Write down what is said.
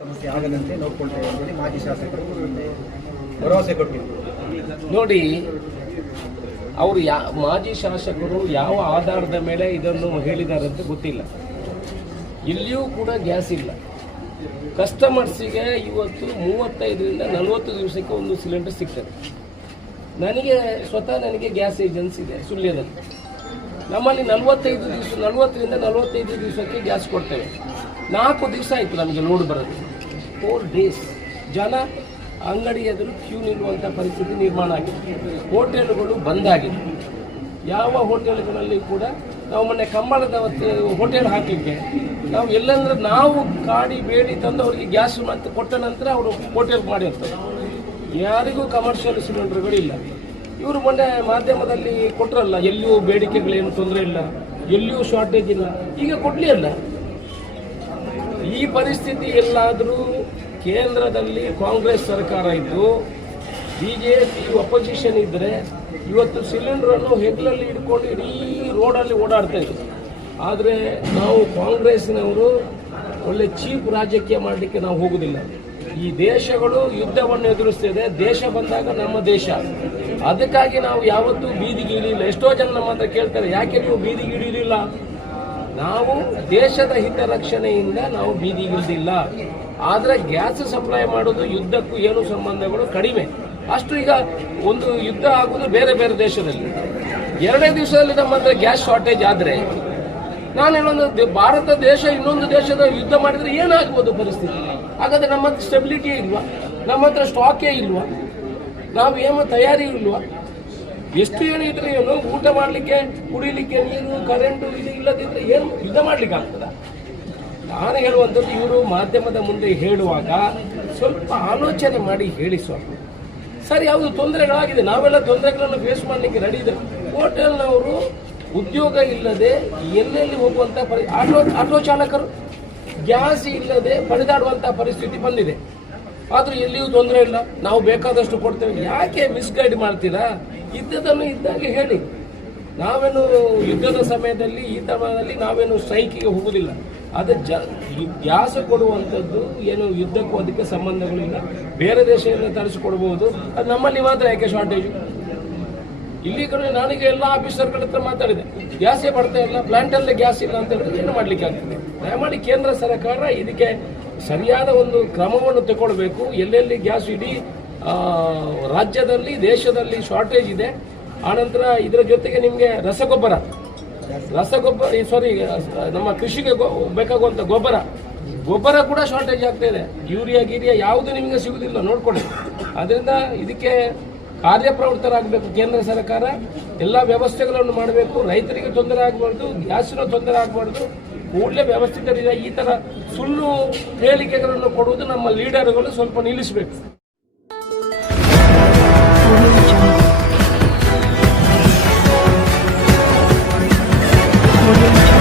ಸಮಸ್ಯೆ ಆಗದಂತೆ ನೋಡ್ಕೊಳ್ತೇವೆ ಅಂತೇಳಿ ಮಾಜಿ ಶಾಸಕರು ಭರವಸೆ ಕೊಟ್ಟಿದ್ರು. ನೋಡಿ, ಅವರು ಮಾಜಿ ಶಾಸಕರು ಯಾವ ಆಧಾರದ ಮೇಲೆ ಇದನ್ನು ಹೇಳಿದ್ದಾರೆ ಅಂತ ಗೊತ್ತಿಲ್ಲ. ಇಲ್ಲಿಯೂ ಕೂಡ ಗ್ಯಾಸ್ ಇಲ್ಲ. ಕಸ್ಟಮರ್ಸಿಗೆ ಇವತ್ತು 35ರಿಂದ 40 ದಿವಸಕ್ಕೆ ಒಂದು ಸಿಲಿಂಡರ್ ಸಿಗ್ತದೆ. ನನಗೆ ಗ್ಯಾಸ್ ಏಜೆನ್ಸಿ ಇದೆ ಸುಳ್ಯದಲ್ಲಿ. ನಮ್ಮಲ್ಲಿ 40ರಿಂದ 45 ದಿವಸಕ್ಕೆ ಗ್ಯಾಸ್ ಕೊಡ್ತೇವೆ. 4 ದಿವಸ ಆಯಿತು ನಮಗೆ ಲೋಡ್ ಬರೋದು. 4 days ಜನ ಅಂಗಡಿ ಎದುರು ಕ್ಯೂ ನಿಲ್ಲುವಂಥ ಪರಿಸ್ಥಿತಿ ನಿರ್ಮಾಣ ಆಗಿದೆ. ಹೋಟೆಲ್ಗಳು ಬಂದಾಗಿದೆ. ಯಾವ ಹೋಟೆಲ್ಗಳಲ್ಲಿ ಕೂಡ ನಾವು ಮೊನ್ನೆ ಕಂಬಳದ ಹೋಟೆಲ್ ಹಾಕಲಿಕ್ಕೆ ನಾವು ಎಲ್ಲಂದ್ರೆ ನಾವು ಕಾಡಿ ಬೇಡಿ ತಂದು ಅವರಿಗೆ ಗ್ಯಾಸ್ ಮತ್ತು ಕೊಟ್ಟ ನಂತರ ಅವರು ಹೋಟೆಲ್ ಮಾಡಿರ್ತಾರೆ. ಯಾರಿಗೂ ಕಮರ್ಷಿಯಲ್ ಸಿಲಿಂಡರ್ಗಳಿಲ್ಲ. ಇವರು ಮೊನ್ನೆ ಮಾಧ್ಯಮದಲ್ಲಿ ಕೊಟ್ಟರಲ್ಲ, ಎಲ್ಲಿಯೂ ಬೇಡಿಕೆಗಳೇನು ತೊಂದರೆ ಇಲ್ಲ, ಎಲ್ಲಿಯೂ ಶಾರ್ಟೇಜ್ ಇಲ್ಲ. ಈಗ ಕೊಡಲಿ ಅಲ್ಲ. ಈ ಪರಿಸ್ಥಿತಿ ಎಲ್ಲಾದರೂ ಕೇಂದ್ರದಲ್ಲಿ ಕಾಂಗ್ರೆಸ್ ಸರ್ಕಾರ ಇದ್ದು ಬಿಜೆಪಿ ಅಪೋಸಿಷನ್ ಇದ್ದರೆ ಇವತ್ತು ಸಿಲಿಂಡರನ್ನು ಹೆಗ್ಲಲ್ಲಿ ಇಟ್ಕೊಂಡು ಇಡೀ ರೋಡಲ್ಲಿ ಓಡಾಡ್ತಾ ಇದ್ರು. ಆದರೆ ನಾವು ಕಾಂಗ್ರೆಸ್ನವರು ಒಳ್ಳೆ ಚೀಪ್ ರಾಜಕೀಯ ಮಾಡಲಿಕ್ಕೆ ನಾವು ಹೋಗುವುದಿಲ್ಲ. ಈ ದೇಶಗಳು ಯುದ್ಧವನ್ನು ಎದುರಿಸ್ತಿದೆ. ದೇಶ ಬಂದಾಗ ನಮ್ಮ ದೇಶ, ಅದಕ್ಕಾಗಿ ನಾವು ಯಾವತ್ತೂ ಬೀದಿಗೆ ಇಳಿಯಿಲ್ಲ. ಎಷ್ಟೋ ಜನ ನಮ್ಮ ಹತ್ರ ಕೇಳ್ತಾರೆ, ಯಾಕೆ ನೀವು ಬೀದಿಗೆ ಇಳಿಲಿಲ್ಲ? ನಾವು ದೇಶದ ಹಿತರಕ್ಷಣೆಯಿಂದ ನಾವು ಬೀದಿಗಿಳಿದಿಲ್ಲ. ಆದರೆ ಗ್ಯಾಸ್ ಸಪ್ಲೈ ಮಾಡೋದು ಯುದ್ಧಕ್ಕೂ ಏನು ಸಂಬಂಧಗಳು ಕಡಿಮೆ. ಅಷ್ಟು ಈಗ ಒಂದು ಯುದ್ಧ ಆಗೋದು ಬೇರೆ ಬೇರೆ ದೇಶದಲ್ಲಿ. 2 ದಿವಸದಲ್ಲಿ ನಮ್ಮ ಹತ್ರ ಗ್ಯಾಸ್ ಶಾರ್ಟೇಜ್ ಆದರೆ ನಾನು ಹೇಳೋದು, ಭಾರತ ದೇಶ ಇನ್ನೊಂದು ದೇಶದ ಯುದ್ಧ ಮಾಡಿದರೆ ಏನಾಗ್ಬೋದು ಪರಿಸ್ಥಿತಿ? ಹಾಗಾದ್ರೆ ನಮ್ಮ ಹತ್ರ ಸ್ಟೆಬಿಲಿಟಿ ಇಲ್ವಾ? ನಮ್ಮ ಹತ್ರ ಸ್ಟಾಕೇ ಇಲ್ವಾ? ನಾವು ಏನು ತಯಾರಿ ಇಲ್ವಾ? ಎಷ್ಟು ಹೇಳಿದ್ರೆ ಏನು? ಊಟ ಮಾಡಲಿಕ್ಕೆ, ಕುಡಿಲಿಕ್ಕೆ ನೀರು, ಕರೆಂಟು ಇದು ಇಲ್ಲದಿದ್ರೆ ಏನು ಯುದ್ಧ ಮಾಡ್ಲಿಕ್ಕೆ ಆಗ್ತದ? ನಾನು ಹೇಳುವಂಥದ್ದು, ಇವರು ಮಾಧ್ಯಮದ ಮುಂದೆ ಹೇಳುವಾಗ ಸ್ವಲ್ಪ ಆಲೋಚನೆ ಮಾಡಿ ಹೇಳಿ ಸ್ವಾಮಿ. ಸರಿ, ಯಾವುದು ತೊಂದರೆಗಳಾಗಿದೆ, ನಾವೆಲ್ಲ ತೊಂದರೆಗಳನ್ನು ಫೇಸ್ ಮಾಡಲಿಕ್ಕೆ ರೆಡಿ ಇದೆ. ಹೋಟೆಲ್ನವರು ಉದ್ಯೋಗ ಇಲ್ಲದೆ ಎಲ್ಲೆಲ್ಲಿ ಹೋಗುವಂಥ ಆಟೋ ಚಾಲಕರು ಗ್ಯಾಸ್ ಇಲ್ಲದೆ ಪಡೆದಾಡುವಂಥ ಪರಿಸ್ಥಿತಿ ಬಂದಿದೆ. ಆದರೂ ಎಲ್ಲಿಯೂ ತೊಂದರೆ ಇಲ್ಲ, ನಾವು ಬೇಕಾದಷ್ಟು ಕೊಡ್ತೇವೆ. ಯಾಕೆ ಮಿಸ್ಗೈಡ್ ಮಾಡ್ತೀರಾ? ಇದ್ದದನ್ನು ಇದ್ದಾಗೆ ಹೇಳಿ. ನಾವೇನು ಯುದ್ಧದ ಸಮಯದಲ್ಲಿ ಈ ತರದಲ್ಲಿ ನಾವೇನು ಸ್ಟ್ರೈಕಿಗೆ ಹೋಗುವುದಿಲ್ಲ. ಅದು ಗ್ಯಾಸ್ ಕೊಡುವಂಥದ್ದು ಏನು ಯುದ್ಧಕ್ಕೂ ಅದಕ್ಕೆ ಸಂಬಂಧಗಳಿಲ್ಲ. ಬೇರೆ ದೇಶದಿಂದ ತರಿಸಿಕೊಡ್ಬೋದು. ಅದು ನಮ್ಮಲ್ಲಿ ಮಾತ್ರ ಯಾಕೆ ಶಾರ್ಟೇಜು? ಇಲ್ಲಿ ಕಡೆ ನಾನೀಗ ಎಲ್ಲ ಆಫೀಸರ್ಗಳ ಹತ್ರ ಮಾತಾಡಿದೆ, ಗ್ಯಾಸೇ ಬರ್ತಾ ಇಲ್ಲ, ಪ್ಲಾಂಟಲ್ಲೇ ಗ್ಯಾಸ್ ಇಲ್ಲ ಅಂತ ಹೇಳಿದ್ರೆ ಏನು ಮಾಡಲಿಕ್ಕೆ ಆಗ್ತದೆ? ದಯಮಾಡಿ ಕೇಂದ್ರ ಸರ್ಕಾರ ಇದಕ್ಕೆ ಸರಿಯಾದ ಒಂದು ಕ್ರಮವನ್ನು ತಗೊಳ್ಬೇಕು. ಎಲ್ಲೆಲ್ಲಿ ಗ್ಯಾಸ್ ಇಡೀ ರಾಜ್ಯದಲ್ಲಿ ದೇಶದಲ್ಲಿ ಶಾರ್ಟೇಜ್ ಇದೆ. ಆನಂತರ ಇದರ ಜೊತೆಗೆ ನಿಮಗೆ ರಸಗೊಬ್ಬರ ನಮ್ಮ ಕೃಷಿಗೆ ಬೇಕಾಗುವಂಥ ಗೊಬ್ಬರ ಕೂಡ ಶಾರ್ಟೇಜ್ ಆಗ್ತಾ ಇದೆ. ಯೂರಿಯಾ ಯಾವುದು ನಿಮಗೆ ಸಿಗುವುದಿಲ್ಲ, ನೋಡ್ಕೊಳ್ಳಿ. ಅದರಿಂದ ಇದಕ್ಕೆ ಕಾರ್ಯಪ್ರವೃತ್ತರಾಗಬೇಕು ಕೇಂದ್ರ ಸರ್ಕಾರ. ಎಲ್ಲ ವ್ಯವಸ್ಥೆಗಳನ್ನು ಮಾಡಬೇಕು. ರೈತರಿಗೆ ತೊಂದರೆ ಆಗಬಾರ್ದು, ಗ್ಯಾಸಿನ ತೊಂದರೆ ಆಗಬಾರ್ದು. ಕೂಡಲೇ ವ್ಯವಸ್ಥಿತ ಈ ಥರ ಸುಳ್ಳು ಹೇಳಿಕೆಗಳನ್ನು ಕೊಡುವುದು ನಮ್ಮ ಲೀಡರ್ಗಳು ಸ್ವಲ್ಪ ನಿಲ್ಲಿಸಬೇಕು. Audio